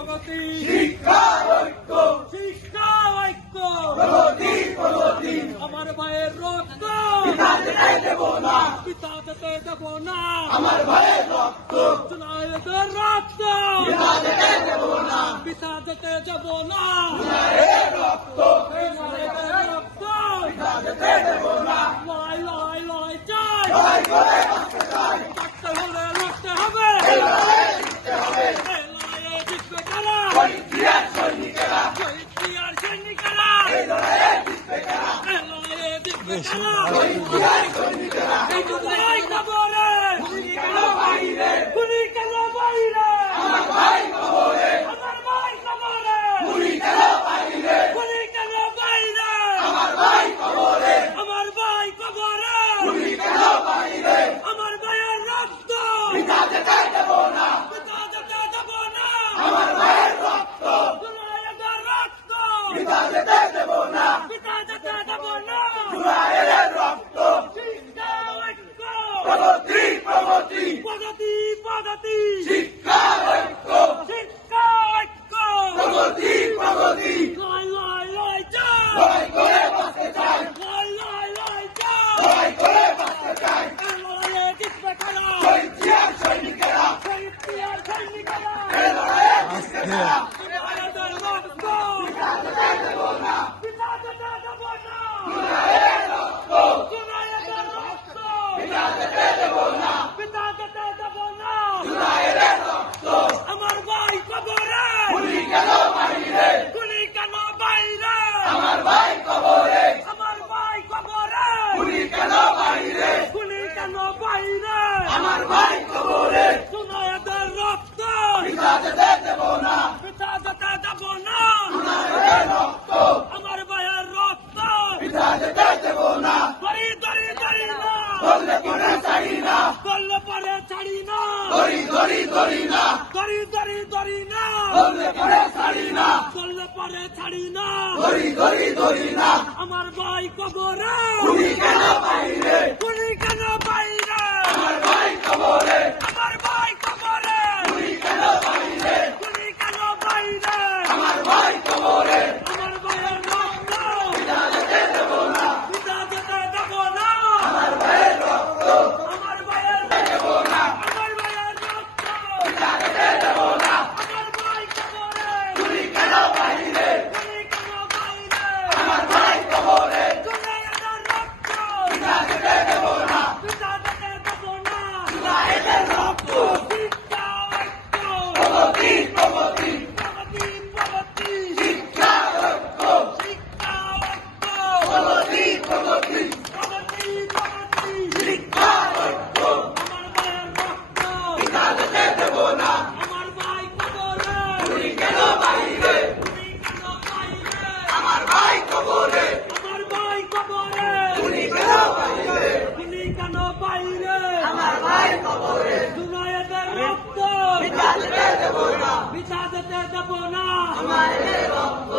প্রগতি শিক্ষা ঐক্য শিক্ষা ঐক্য প্রগতি প্রগতি আমার ভাইয়ের রক্ত পিতা যেতে দেব না পিতা যেতে দেব না আমার ভাইয়ের রক্ত জুনায়েদের রক্ত পিতা যেতে দেব না পিতা যেতে যাব না জুনায়েদের রক্ত জুনায়েদের রক্ত পিতা যেতে দেব না লড়াই লড়াই লড়াই চাই লড়াই করে বাঁচতে চাই লড়তে হলে লড়তে হবে এই লড়াইয়ে জিততে হবে এই লড়াইয়ে জিতবে কারা শহীদ জিয়ার সৈনিকেরা শহীদ জিয়ার সৈনিকেরা এই লড়াইয়ে জিতবে কারা এই লড়াইয়ে জিতবে কারা শহীদ জিয়ার সৈনিকেরা এই লড়াই কবরে গুলি কেন বাইরে গুলি কেন বাইরে আমার ভাই কবরে আমার ভাই কবরে গুলি কেন বাইরে গুলি কেন বাইরে আমার ভাই কবরে আমার ভাই কবরে গুলি কেন বাইরে আমার ভাইয়ের রক্ত পিতা যেতে দেব না পিতা যেতে দেব না আমার ভাইয়ের রক্ত জুনায়েদের রক্ত পিতা যেতে দেব না পিতা যেতে দেব না জুনায়েদের রক্ত শিক্ষা ঐক্য প্রগতি প্রগতি প্রগতি প্রগতি শিক্ষা ঐক্য শিক্ষা ঐক্য প্রগতি প্রগতি লড়াই লড়াই লড়াই চাই লড়াই করে বাঁচতে চাই লড়াই লড়াই লড়াই চাই লড়াই করে বাঁচতে চাই এই লড়াইয়ে জিতবে কারা শহীদ জিয়ার সৈনিকেরা শহীদ জিয়ার সৈনিকেরা এই লড়াইয়ে জিতবে কারা জুনায়েদের রক্ত পিতা যেতে দেব না পিতা যেতে দেব না জুনায়েদের রক্ত জুনায়েদের রক্ত পিতা যেতে দেব না পিতা যেতে দেব না জুনায়েদের রক্ত আমার ভাই কবরে গুলি কেন বাইরে গুলি কেন বাইরে আমার ভাই কবরে আমার ভাই কবরে গুলি কেন বাইরে গুলি কেন বাইরে আমার ভাই কবরে জুনায়েদের রক্ত পিতা যেতে দেব না পিতা যেতে দেব না জুনায়েদের রক্ত আমার ভাইয়ের রক্ত পিতা যেতে দেব না দড়ি দড়ি দড়ি না বললে পরে ছাড়ি না করলে পরে ছাড়ি না দড়ি দড়ি দড়ি না দড়ি দড়ি দড়ি না বললে পরে ছাড়ি না করলে পরে ছাড়ি না দড়ি দড়ি দড়ি না আমার ভাই কবরে গুলি কেন বাইরে গুলি কেন বাইরে আমার ভাই কবরে আমার ভাই কবরে গুলি কেন বাইরে গুলি কেন বাইরে আমার ভাই কবরে আমার ভাইয়ের রক্ত পিতা যেতে দেব না পিতা যেতে দেব না আমার ভাইয়ের রক্ত আমার ভাইয়ের দেব না আমার ভাইয়ের রক্ত পিতা যেতে দেব না আমার ভাই কবরে গুলি কেন বাইরে গুলি কেন বাইরে আমার ভাই কবরে জুনায়েদের রক্ত পিতা যেতে দেব না পিতা যেতে দেব না জুনায়েদের রক্ত শিক্ষা ঐক্য প্রগতি প্রগতি প্রগতি প্রগতি শিক্ষা ঐক্য শিক্ষা ঐক্য প্রগতি প্রগতি প্রগতি প্রগতি শিক্ষা ঐক্য আমার ভাইয়ের রক্ত পিতা যেতে দেব না আমার ভাই কবরে গুলি কেন বাইরে গুলি কেন বাইরে আমার ভাই কবরে আমার ভাই কবরে গুলি কেন বাইরে গুলি কেন বাইরে আমার ভাই কবরে জুনায়েদের রক্ত পিতা যেতে দেব না পিতা যেতে দেব না আমার রক্ত